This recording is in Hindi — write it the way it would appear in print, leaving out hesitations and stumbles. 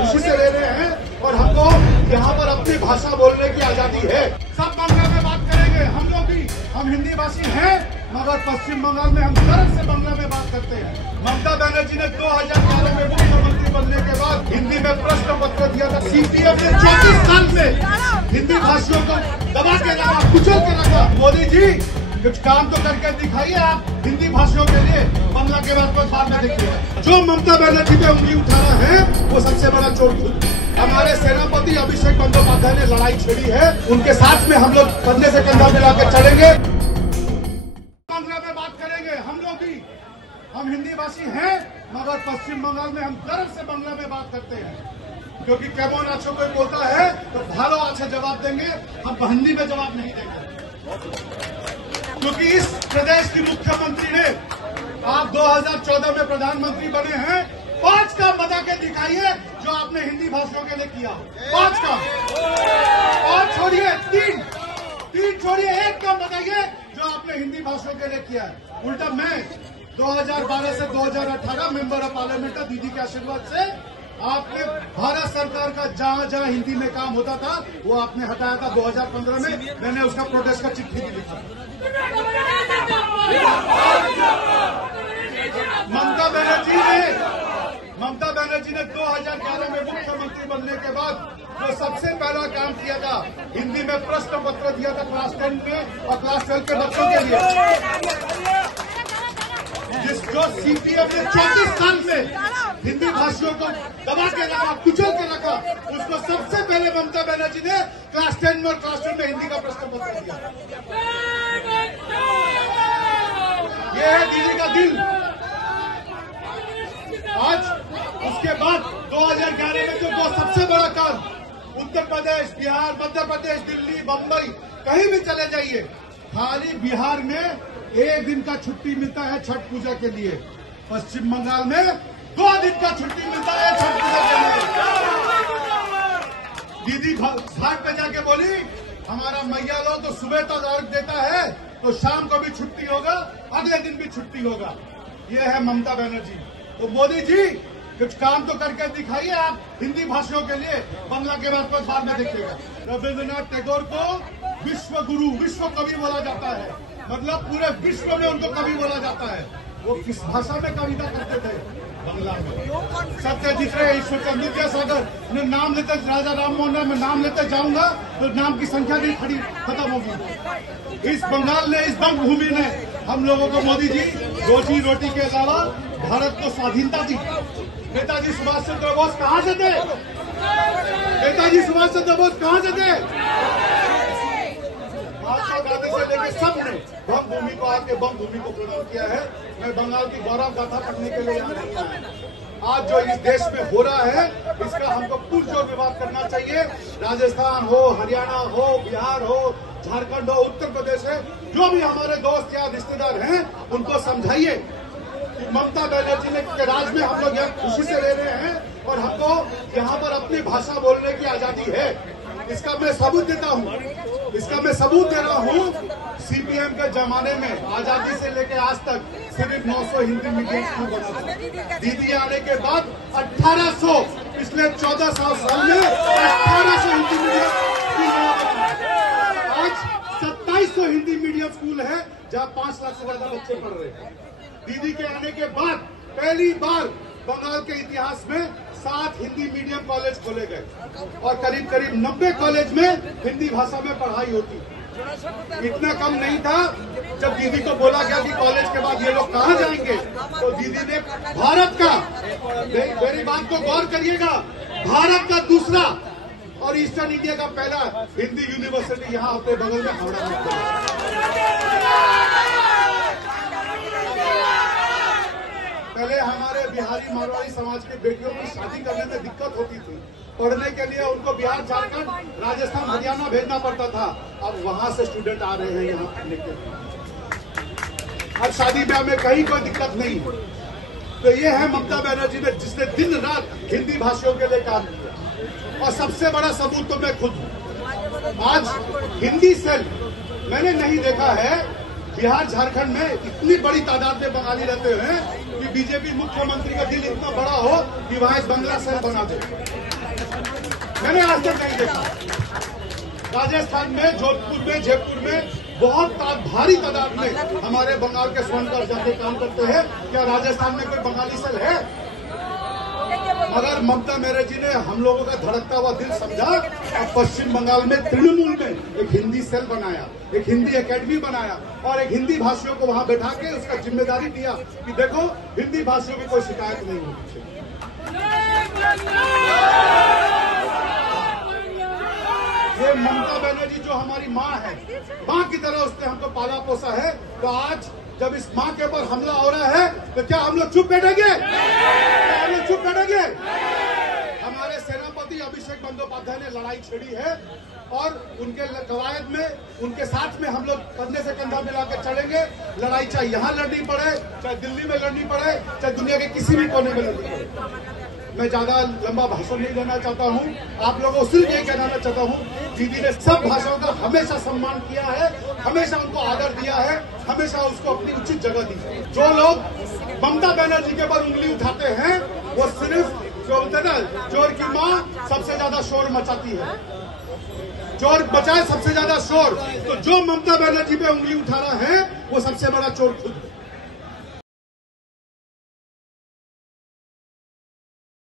खुशी से ले रहे हैं और हमको यहाँ पर अपनी भाषा बोलने की आजादी है। सब बांग्ला में बात करेंगे, हम लोग भी, हम हिंदी भाषी हैं, मगर पश्चिम बंगाल में हम गर्व से बांग्ला में बात करते हैं। ममता बनर्जी ने 2011 में मुख्यमंत्री बनने के बाद हिंदी में प्रश्न पत्र दिया था। सीपीएम ने 34 साल में हिंदी भाषियों को दबा के रखा, कुचल के रखा। मोदी जी कुछ काम तो करके दिखाइए आप हिंदी भाषियों के लिए। बांग्ला के बाद में देखिए, जो ममता बनर्जी पे उंगली उठा रहा है वो सबसे बड़ा चोर खुद हमारे सेनापति अभिषेक बंदोपाध्याय ने लड़ाई छेड़ी है। उनके साथ में हम लोग कंधे से कंधा मिलाकर चलेंगे, बांग्ला में बात करेंगे। हम लोग भी, हम हिंदी भाषी हैं, मगर पश्चिम बंगाल में हम गर्व से बांग्ला में बात करते हैं। क्योंकि केमन आछो कोई बोलता है तो भालो आछे जवाब देंगे, हम हिंदी में जवाब नहीं देंगे। क्योंकि इस प्रदेश की मुख्यमंत्री ने, आप 2014 में प्रधानमंत्री बने हैं, 5 काम बता के दिखाइए जो आपने हिंदी भाषियों के लिए किया। 5 काम, 5 छोड़िए, 3 छोड़िए, 1 काम बताइए जो आपने हिंदी भाषियों के लिए किया है। उल्टा मैं 2012 से 2018 मेंबर ऑफ पार्लियामेंट था, दीदी के आशीर्वाद से आपने भारत सरकार का जहां जहां हिंदी में काम होता था वो आपने हटाया था। 2015 में मैंने उसका प्रोटेस्ट का चिट्ठी भी लिखा। ममता बनर्जी ने 2011 में मुख्यमंत्री बनने के बाद जो सबसे पहला काम किया था, हिंदी में प्रश्न पत्र दिया था क्लास 10 में और क्लास 12 के बच्चों के लिए। जो सीपीएम ने 34 साल में हिंदी भाषियों को दबा के रखा, कुचल के रखा, उसको सबसे पहले ममता बनर्जी ने क्लास 10 में और क्लास 12 में हिंदी का प्रश्न पत्र दिया। ये है दीदी का दिल। आज उसके बाद 2011 में जो सबसे बड़ा काम, उत्तर प्रदेश, बिहार, मध्य प्रदेश, दिल्ली, बम्बई, कहीं भी चले जाइए, खाली बिहार में 1 दिन का छुट्टी मिलता है छठ पूजा के लिए। पश्चिम बंगाल में 2 दिन का छुट्टी मिलता है छठ पूजा के लिए। दीदी घाट पे जाके बोली, हमारा मैया लोग तो सुबह तक अर्घ देता है तो शाम को भी छुट्टी होगा, अगले दिन भी छुट्टी होगा। ये है ममता बनर्जी। तो मोदी जी कुछ काम तो करके दिखाइए आप हिंदी भाषियों के लिए। बांग्ला के बाद में देखिएगा। रविन्द्रनाथ टैगोर को विश्व गुरु, विश्व कवि बोला जाता है, मतलब पूरे विश्व में उनको कवि बोला जाता है। वो किस भाषा में कविता करते थे? बांग्ला में। सत्यजीत रे, ईश्वरचंद्र विद्यासागर ने नाम लेते, राजा राम मोहन राय में नाम लेते जाऊंगा तो नाम की संख्या नहीं खड़ी खत्म होगी। इस बंगाल ने, इस बंग भूमि ने हम लोगों को, मोदी जी, रोजी रोटी के अलावा भारत को स्वाधीनता दी। नेताजी सुभाष चंद्र बोस कहाँ से थे? नेताजी सुभाष चंद्र बोस कहाँ से थे? महात्मा गांधी से लेकर सबने बंग भूमि को, आके बंग भूमि को प्रदान किया है। मैं बंगाल की गौरव गाथा पढ़ने के लिए यहाँ नहीं आया। आज जो इस देश में हो रहा है इसका हमको पुरजोर विवाद करना चाहिए। राजस्थान हो, हरियाणा हो, बिहार हो, झारखंड हो, उत्तर प्रदेश है, जो भी हमारे दोस्त या रिश्तेदार हैं उनको समझाइए कि ममता बनर्जी ने के राज में हम लोग यहाँ खुशी से रह रहे हैं और हमको यहाँ पर अपनी भाषा बोलने की आजादी है। इसका मैं सबूत देता हूँ, इसका मैं सबूत दे रहा हूँ। सीपीएम के जमाने में आजादी से लेकर आज तक सिर्फ 900 हिंदी मीडियम स्कूल बना था। दीदी आने के बाद 1800, पिछले 14 साल में 1800 हिंदी मीडियम स्कूल बना। आज 2700 हिंदी मीडियम स्कूल है जहाँ 5 लाख से ज्यादा बच्चे पढ़ रहे हैं। दीदी के आने के बाद पहली बार बंगाल के इतिहास में 7 हिंदी मीडियम कॉलेज खोले गए और करीब 90 कॉलेज में हिंदी भाषा में पढ़ाई होती। इतना कम नहीं था। जब दीदी को बोला गया कि कॉलेज के बाद ये लोग कहाँ जाएंगे, तो दीदी ने भारत का, मेरी बात को गौर करिएगा, भारत का दूसरा और ईस्टर्न इंडिया का पहला हिंदी यूनिवर्सिटी यहाँ अपने बगल में हावड़ा में खोला। पहले हमारे बिहारी मारवाड़ी समाज के बेटियों की शादी करने में दिक्कत होती थी। पढ़ने के लिए उनको बिहार, झारखंड, राजस्थान, हरियाणा भेजना पड़ता था। अब वहां से स्टूडेंट आ रहे हैं यहाँ पढ़ने के लिए। अब शादी ब्याह में कहीं कोई दिक्कत नहीं। तो ये है ममता बनर्जी ने, जिसने दिन रात हिंदी भाषियों के लिए काम किया। और सबसे बड़ा सबूत तो मैं खुद हूँ। आज हिंदी सेल मैंने नहीं देखा है बिहार, झारखंड में इतनी बड़ी तादाद में बंगाली रहते हैं कि बीजेपी मुख्यमंत्री का दिल इतना बड़ा हो कि वहां एक बंगला सेल बना दे। मैंने आज तक नहीं देखा। राजस्थान में, जोधपुर में, जयपुर में बहुत भारी तादाद में हमारे बंगाल के स्वर्णकार जाके काम करते हैं। क्या राजस्थान में कोई बंगाली सेल है? मगर ममता बनर्जी ने हम लोगों का धड़कता हुआ दिल समझा और पश्चिम बंगाल में तृणमूल में एक हिंदी सेल बनाया, एक हिंदी एकेडमी बनाया और एक हिंदी भाषियों को वहां बैठा के उसका जिम्मेदारी दिया कि देखो हिंदी भाषियों की कोई शिकायत नहीं होगी। ये ममता बनर्जी जो हमारी माँ है, माँ की तरह उसने हमको पाला पोसा है, तो आज जब इस माँ के ऊपर हमला हो रहा है तो क्या हम लोग चुप बैठेंगे? क्या हम लोग चुप बैठेंगे? हमारे सेनापति अभिषेक बंदोपाध्याय ने लड़ाई छेड़ी है और उनके कवायद में, उनके साथ में हम लोग कंधे से कंधा मिलाकर चलेंगे। लड़ाई चाहे यहाँ लड़नी पड़े, चाहे दिल्ली में लड़नी पड़े, चाहे दुनिया के किसी भी कोने में लड़नी पड़े। मैं ज्यादा लंबा भाषण नहीं देना चाहता हूँ, आप लोगों को सिर्फ ये कहना चाहता हूँ, दीदी ने सब भाषाओं का हमेशा सम्मान किया है, हमेशा उनको आदर दिया है, हमेशा उसको अपनी उचित जगह दी है। जो लोग ममता बनर्जी के ऊपर उंगली उठाते हैं वो सिर्फ जो बोलते ना, चोर की माँ सबसे ज्यादा शोर मचाती है, चोर बचाए सबसे ज्यादा शोर। तो जो ममता बनर्जी पे उंगली उठा रहा है वो सबसे बड़ा चोर खुद